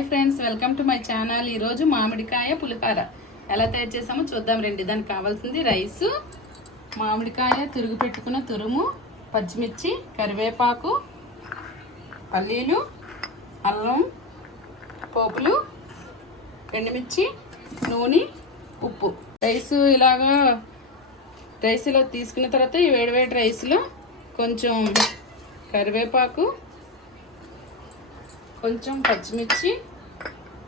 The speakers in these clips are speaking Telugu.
Hi friends, welcome to my channel. ఈరోజు మామిడికాయ పులిహోర ఎలా తయారు చేసామో చూద్దాం రండి. దానికి కావాల్సింది రైసు, మామిడికాయ తురుగు పెట్టుకున్న తురుము, పచ్చిమిర్చి, కరివేపాకు, పల్లీలు, అల్లం, పోపులు, ఎండుమిర్చి, నూనె, ఉప్పు. రైసులో తీసుకున్న తర్వాత ఈ వేడివేడి రైస్లో కొంచెం కరివేపాకు, కొంచెం పచ్చిమిర్చి,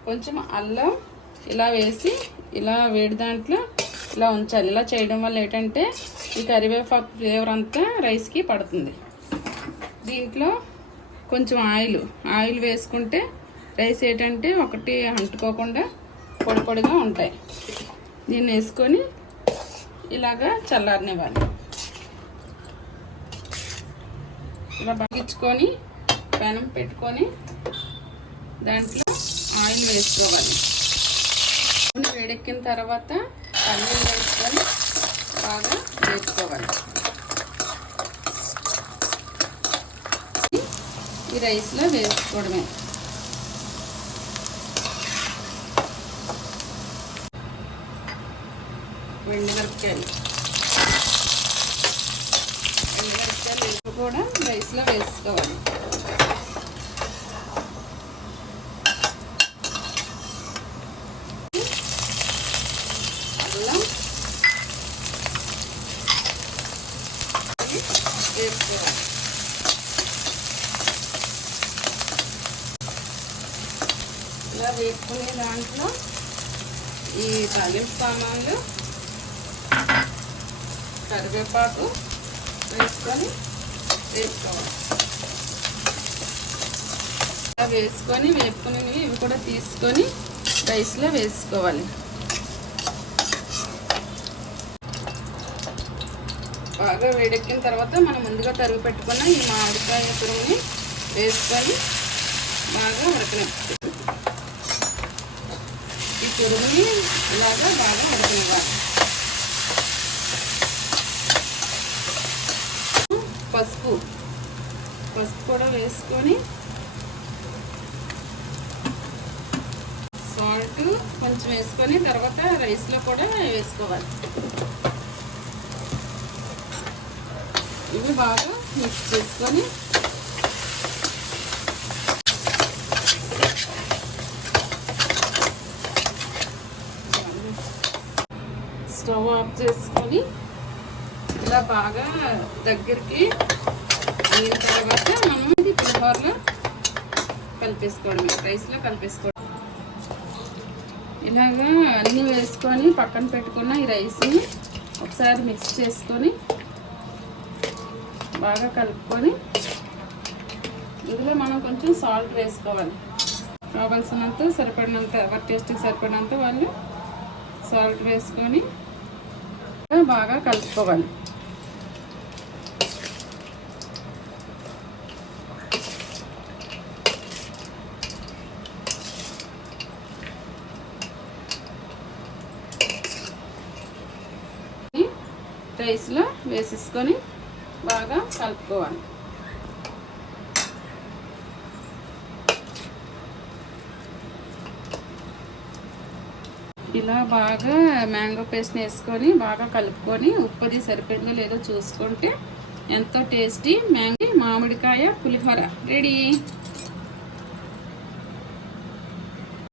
కొంచెం అల్లం ఇలా వేసి ఇలా వేడి దాంట్లో ఇలా ఉంచాలి. ఇలా చేయడం వల్ల ఏంటంటే ఈ కరివేపాకు ఫ్లేవర్ అంతా రైస్కి పడుతుంది. దీంట్లో కొంచెం ఆయిల్ వేసుకుంటే రైస్ ఏంటంటే ఒకటి అంటుకోకుండా పొడి పొడిగా ఉంటాయి. దీన్ని వేసుకొని ఇలాగా చల్లారనివ్వాలి. ఇలా బాగించుకొని పెనం పెట్టుకొని దాంట్లో ఆయిల్ వేసుకోవాలి. నూనె వేడెక్కిన తర్వాత పల్లీలు వేసుకొని బాగా వేసుకోవాలి. ఈ రైస్లో వేసుకోవడమే. ఎండుమిరపకాయలు కూడా రైస్లో వేసుకోవాలి. అల్లం వేసుకోవాలి. ఇలా వేసుకునే దాంట్లో ఈ తాలింపు సామాన్లు, కరివేపాకు వేసుకొని వేసుకోవాలి. ఇలా వేసుకొని వేపుకునేవి ఇవి కూడా తీసుకొని రైస్లో వేసుకోవాలి. బాగా వేడెక్కిన తర్వాత మనం ముందుగా తరుగు పెట్టుకున్న ఈ మామిడికాయ తురుముని వేసుకొని బాగా ఉడకనివ్వాలి. ఈ తురుముని ఇలాగా బాగా ఉడకనివ్వాలి. పసుపు కూడా వేసుకొని సాల్ట్ కొంచెం వేసుకొని తర్వాత రైస్లో కూడా వేసుకోవాలి. ఇవి బాగా మిక్స్ చేసుకొని స్టవ్ ఆఫ్ చేసుకొని ఇలా బాగా దగ్గరికి అయిన తర్వాత మనం ఇది పులిహోరలో కలిపేసుకోవడమే, రైస్లో కలిపేసుకోవడం. ఇలాగా అన్నీ వేసుకొని పక్కన పెట్టుకున్న ఈ రైస్ని ఒకసారి మిక్స్ చేసుకొని బాగా కలుపుకొని ఇందులో మనం కొంచెం సాల్ట్ వేసుకోవాలి. కావాల్సినంత సరిపడినంత, ఎవరి టేస్ట్కి సరిపడినంత వాళ్ళు సాల్ట్ వేసుకొని బాగా కలుపుకోవాలి. రైస్లో వేసేసుకొని బాగా కలుపుకోవాలి. ఇలా బాగా మ్యాంగో పేస్ట్ వేసుకొని బాగా కలుపుకొని ఉప్పుది సరిపోయిందో లేదో చూసుకుంటే ఎంతో టేస్టీ మామిడికాయ పులిహోర రెడీ.